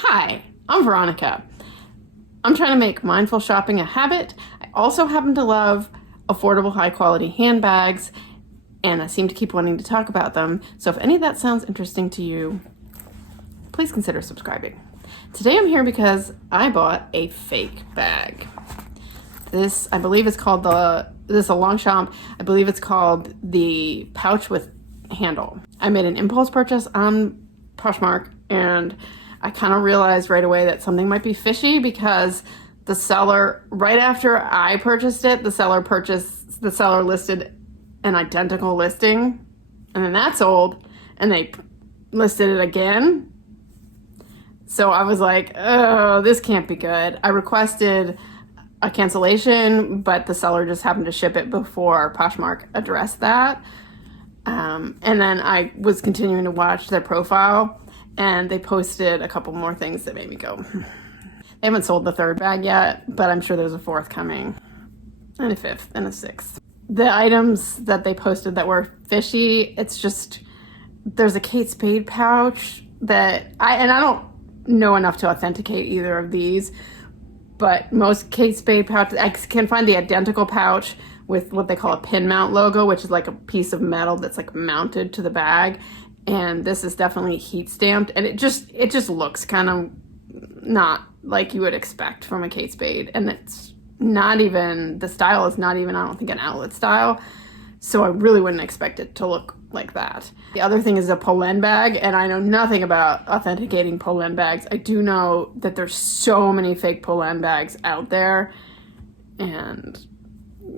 Hi, I'm Veronica. I'm trying to make mindful shopping a habit. I also happen to love affordable, high-quality handbags, and I seem to keep wanting to talk about them. So if any of that sounds interesting to you, please consider subscribing. Today I'm here because I bought a fake bag. This, I believe, is called this is a Longchamp. I believe it's called the pouch with handle. I made an impulse purchase on Poshmark, and I kind of realized right away that something might be fishy because the seller, right after I purchased it, the seller listed an identical listing, and then that sold, and they listed it again. So I was like, oh, this can't be good. I requested a cancellation, but the seller just happened to ship it before Poshmark addressed that. And then I was continuing to watch their profile, and they posted a couple more things that made me go, They haven't sold the third bag yet, but I'm sure there's a fourth coming, and a fifth, and a sixth. The items that they posted that were fishy, it's just, there's a Kate Spade pouch that I don't know enough to authenticate either of these, but most Kate Spade pouches, I can find the identical pouch with what they call a pin mount logo, which is like a piece of metal that's like mounted to the bag. And this is definitely heat stamped, and it just looks kind of not like you would expect from a Kate Spade. And it's not even, the style is not even, I don't think, an outlet style. So I really wouldn't expect it to look like that. The other thing is a Polen bag, and I know nothing about authenticating Polen bags. I do know that there's so many fake Polen bags out there, and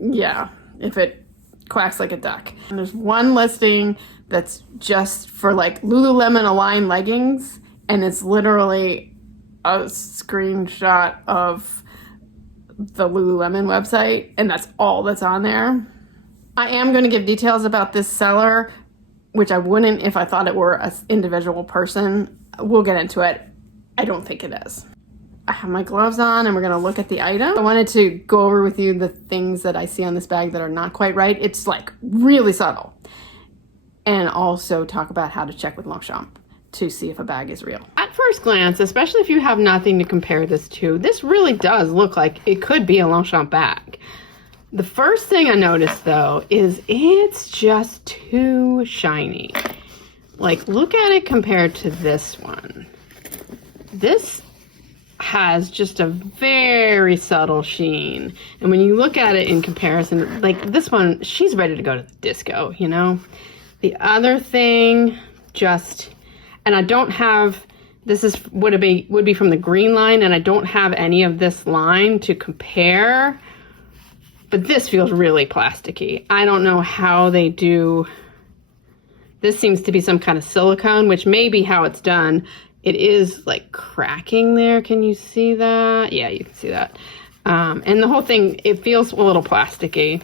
yeah, if it quacks like a duck. And there's one listing that's just for like Lululemon Align leggings, and it's literally a screenshot of the Lululemon website, and that's all that's on there. I am going to give details about this seller, which I wouldn't if I thought it were an individual person. We'll get into it. I don't think it is. I have my gloves on, and we're going to look at the item. I wanted to go over with you the things that I see on this bag that are not quite right. It's like really subtle. And also talk about how to check with Longchamp to see if a bag is real. At first glance, especially if you have nothing to compare this to, this really does look like it could be a Longchamp bag. The first thing I noticed, though, is it's just too shiny. Like, look at it compared to this one. This has just a very subtle sheen. And when you look at it in comparison, like this one, she's ready to go to the disco, you know? The other thing, and I don't have, this would be from the green line, and I don't have any of this line to compare. But this feels really plasticky. I don't know how they do. This seems to be some kind of silicone, which may be how it's done. It is like cracking there. Can you see that? Yeah, you can see that. And the whole thing, it feels a little plasticky.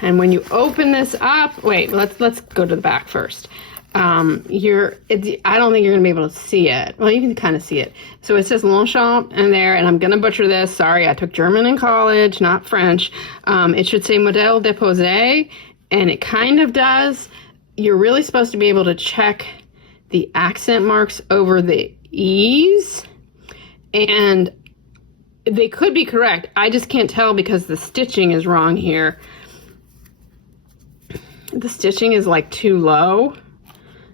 And when you open this up, wait, let's go to the back first. I don't think you're gonna be able to see it. Well, you can kind of see it. So it says Longchamp in there, and I'm gonna butcher this. Sorry, I took German in college, not French. It should say Modèle Déposé, and it kind of does. You're really supposed to be able to check the accent marks over the E's, and they could be correct. I just can't tell because the stitching is wrong here. The stitching is like too low.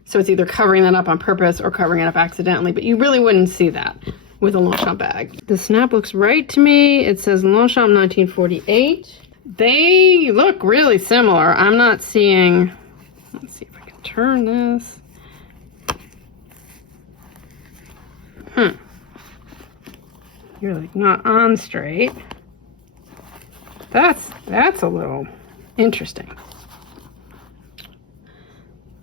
So it's either covering that up on purpose or covering it up accidentally, but you really wouldn't see that with a Longchamp bag. The snap looks right to me. It says Longchamp 1948. They look really similar. I'm not seeing, let's see if I can turn this. You're like not on straight. That's a little interesting.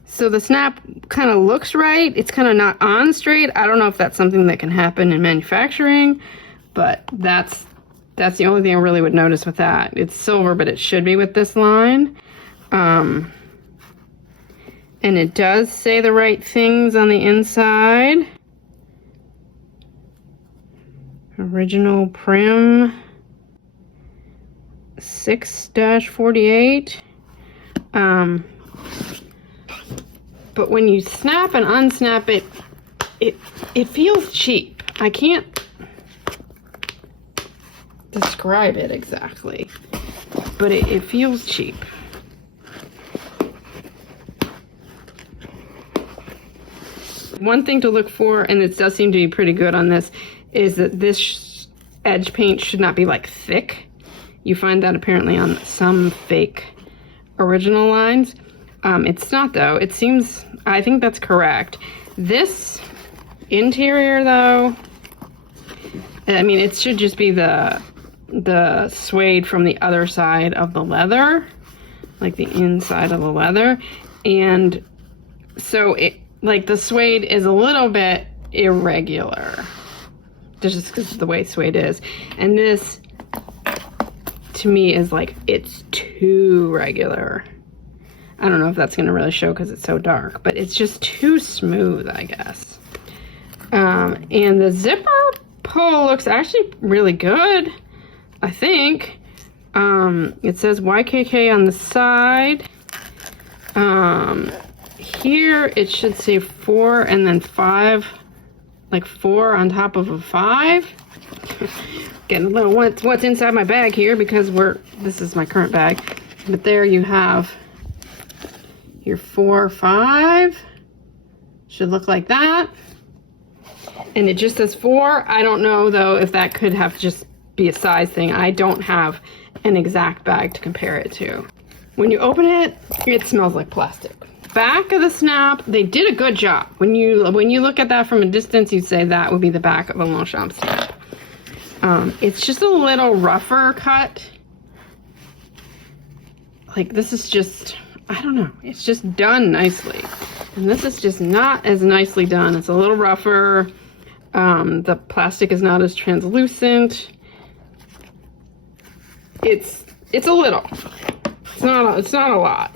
So the snap kind of looks right. It's kind of not on straight. I don't know if that's something that can happen in manufacturing, but that's the only thing I really would notice with that. It's silver, but it should be with this line. And it does say the right things on the inside. Original Prim 6-48. But when you snap and unsnap it, it feels cheap. I can't describe it exactly, but it feels cheap. One thing to look for, and it does seem to be pretty good on this, is that this edge paint should not be like thick. You find that apparently on some fake original lines. It's not though. It seems, I think that's correct. This interior though, I mean, it should just be the suede from the other side of the leather, like the inside of the leather. And so it, like the suede is a little bit irregular, just because of the way suede is. And this, to me, is like, it's too regular. I don't know if that's gonna really show because it's so dark, but it's just too smooth, I guess. And the zipper pull looks actually really good, I think. It says YKK on the side. Here it should say 4 and then 5, like 4 on top of a 5. Getting a little what's inside my bag here because this is my current bag. But there you have your 4, 5. Should look like that. And it just says 4. I don't know though if that could have just be a size thing. I don't have an exact bag to compare it to. When you open it, it smells like plastic. Back of the snap, they did a good job. When you look at that from a distance, you'd say that would be the back of a Longchamp snap. It's just a little rougher cut. Like this is just, I don't know, it's just done nicely. And this is just not as nicely done. It's a little rougher. The plastic is not as translucent. It's a little. It's not a lot.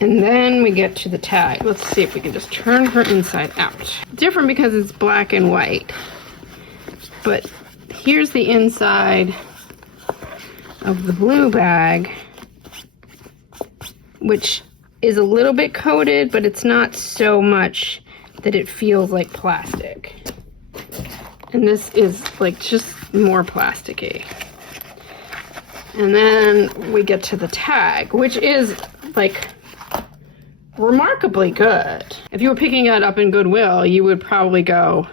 And then we get to the tag. Let's see if we can just turn her inside out. Different because it's black and white. But here's the inside of the blue bag, which is a little bit coated, but it's not so much that it feels like plastic. And this is like just more plasticky. And then we get to the tag, which is like remarkably good. If you were picking it up in Goodwill, you would probably go,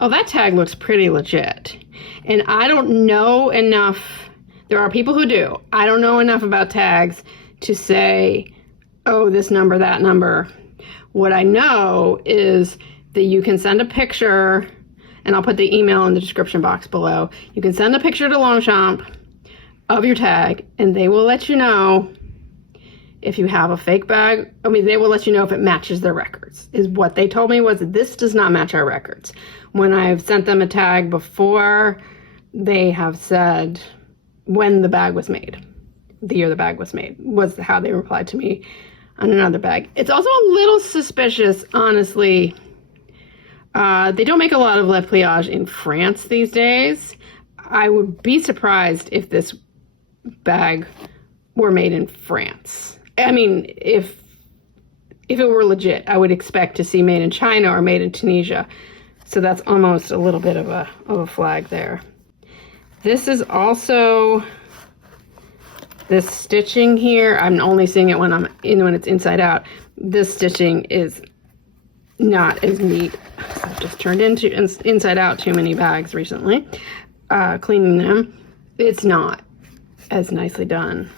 oh, that tag looks pretty legit. And I don't know enough, there are people who do. I don't know enough about tags to say, oh, this number, that number. What I know is that you can send a picture, and I'll put the email in the description box below. You can send a picture to Longchamp of your tag, and they will let you know if you have a fake bag. I mean, they will let you know if it matches their records, is what they told me, was this does not match our records. When I've sent them a tag before, they have said when the bag was made, the year the bag was made, was how they replied to me on another bag. It's also a little suspicious, honestly. They don't make a lot of Le Pliage in France these days. I would be surprised if this bag were made in France. I mean, if it were legit, I would expect to see made in China or made in Tunisia. So that's almost a little bit of a flag there. This is also, this stitching here, I'm only seeing it when it's inside out. This stitching is not as neat. I've just turned into inside out too many bags recently. Cleaning them, it's not as nicely done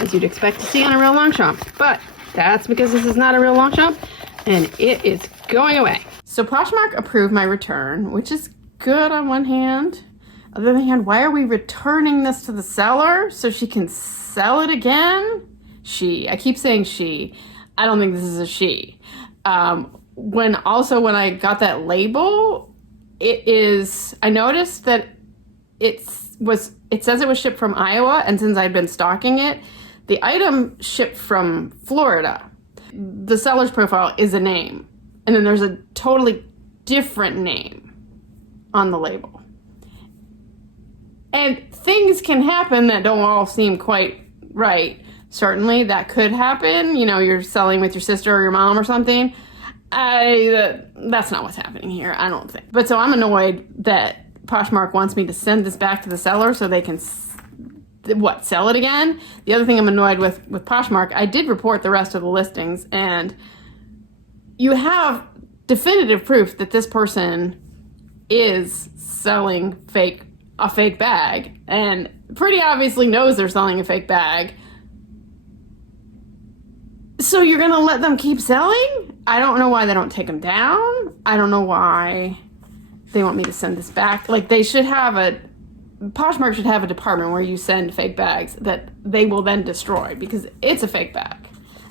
as you'd expect to see on a real Longchamp. But that's because this is not a real Longchamp and it is going away. So Poshmark approved my return, which is good on one hand. On the other hand, why are we returning this to the seller so she can sell it again? She. I keep saying she. I don't think this is a she. When I got that label, I noticed that it says it was shipped from Iowa, and since I'd been stalking it, the item shipped from Florida. The seller's profile is a name, and then there's a totally different name on the label. And things can happen that don't all seem quite right. Certainly that could happen. You know, you're selling with your sister or your mom or something. That's not what's happening here, I don't think. But so I'm annoyed that Poshmark wants me to send this back to the seller so they can sell it again. The other thing I'm annoyed with Poshmark, I did report the rest of the listings, and you have definitive proof that this person is selling a fake bag, and pretty obviously knows they're selling a fake bag. So you're gonna let them keep selling? I don't know why they don't take them down. I don't know why they want me to send this back. Like, they should have Poshmark should have a department where you send fake bags that they will then destroy, because it's a fake bag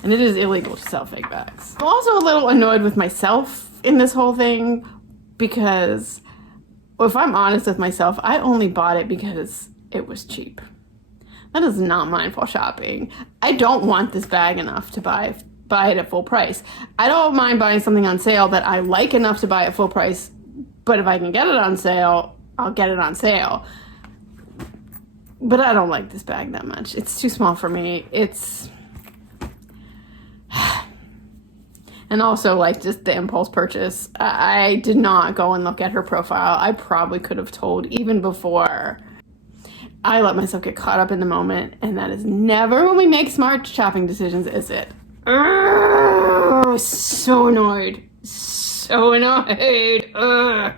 and it is illegal to sell fake bags. I'm also a little annoyed with myself in this whole thing, because if I'm honest with myself, I only bought it because it was cheap. That is not mindful shopping. I don't want this bag enough to buy it at full price. I don't mind buying something on sale that I like enough to buy at full price, but if I can get it on sale, I'll get it on sale. But I don't like this bag that much. It's too small for me. And also, like, just the impulse purchase. I did not go and look at her profile. I probably could have told even before. I let myself get caught up in the moment, and that is never when we make smart shopping decisions, is it? So annoyed. So annoyed. Ugh.